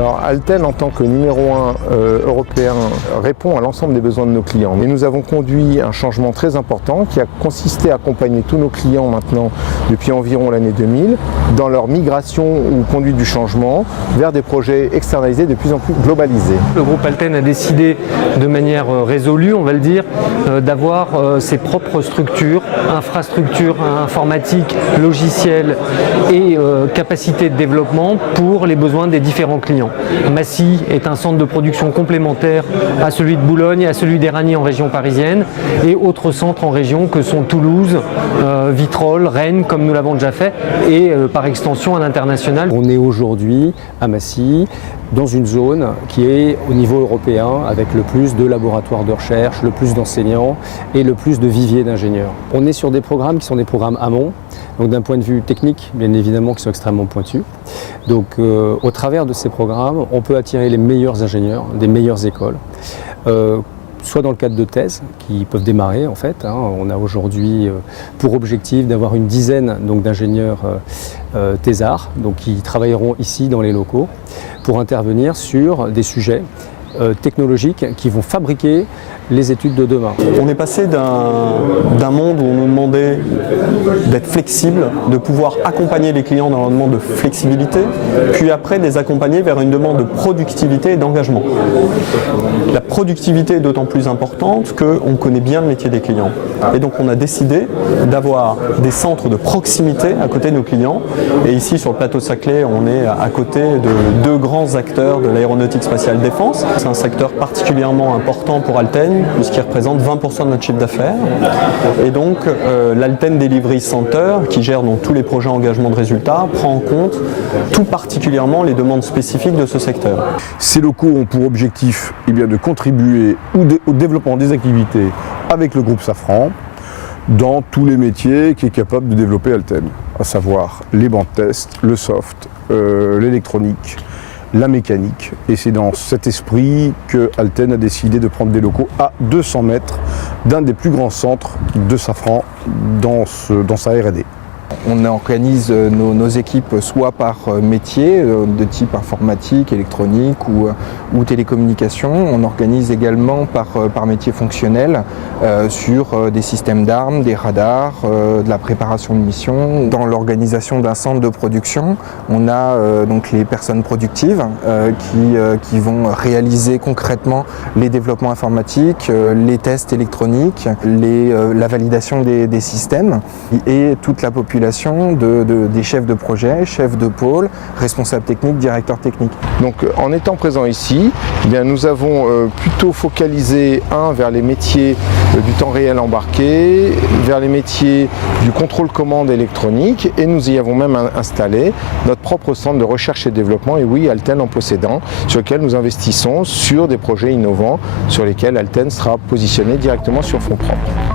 Alors Alten, en tant que numéro 1 européen, répond à l'ensemble des besoins de nos clients. Mais nous avons conduit un changement très important qui a consisté à accompagner tous nos clients maintenant depuis environ l'année 2000 dans leur migration ou conduite du changement vers des projets externalisés de plus en plus globalisés. Le groupe Alten a décidé de manière résolue, on va le dire, d'avoir ses propres structures, infrastructures informatiques, logiciels et capacités de développement pour les besoins des différents clients. Massy est un centre de production complémentaire à celui de Boulogne et à celui d'Éragny en région parisienne et autres centres en région que sont Toulouse, Vitrolles, Rennes comme nous l'avons déjà fait et par extension à l'international. On est aujourd'hui à Massy dans une zone qui est au niveau européen avec le plus de laboratoires de recherche, le plus d'enseignants et le plus de viviers d'ingénieurs. On est sur des programmes qui sont des programmes amont, donc d'un point de vue technique, bien évidemment, qui sont extrêmement pointus. Donc au travers de ces programmes, on peut attirer les meilleurs ingénieurs des meilleures écoles. Soit dans le cadre de thèses qui peuvent démarrer en fait. On a aujourd'hui pour objectif d'avoir une dizaine d'ingénieurs thésards qui travailleront ici dans les locaux pour intervenir sur des sujets technologiques qui vont fabriquer les études de demain. On est passé d'un monde où on nous demandait d'être flexible, de pouvoir accompagner les clients dans leur demande de flexibilité, puis après de les accompagner vers une demande de productivité et d'engagement. La productivité est d'autant plus importante qu'on connaît bien le métier des clients. Et donc on a décidé d'avoir des centres de proximité à côté de nos clients. Et ici sur le plateau de Saclay, on est à côté de deux grands acteurs de l'aéronautique spatiale défense. C'est un secteur particulièrement important pour Alten, puisqu'il représente 20% de notre chiffre d'affaires. Et donc l'Alten Delivery Center, qui gère donc tous les projets engagement de résultats, prend en compte tout particulièrement les demandes spécifiques de ce secteur. Ces locaux ont pour objectif de contribuer au développement des activités avec le groupe Safran dans tous les métiers qu'est capable de développer Alten, à savoir les bancs de test, le soft, l'électronique, la mécanique. Et c'est dans cet esprit que Alten a décidé de prendre des locaux à 200 mètres d'un des plus grands centres de Safran dans sa R&D. On organise nos équipes soit par métier de type informatique, électronique ou télécommunication. On organise également par métier fonctionnel sur des systèmes d'armes, des radars, de la préparation de missions. Dans l'organisation d'un centre de production, on a donc les personnes productives qui vont réaliser concrètement les développements informatiques, les tests électroniques, la validation des systèmes et toute la population des chefs de projet, chefs de pôle, responsables techniques, directeurs techniques. Donc en étant présents ici, nous avons plutôt focalisé vers les métiers du temps réel embarqué, vers les métiers du contrôle commande électronique et nous y avons même installé notre propre centre de recherche et développement, et oui, Alten en possédant, sur lequel nous investissons sur des projets innovants sur lesquels Alten sera positionné directement sur fonds propres.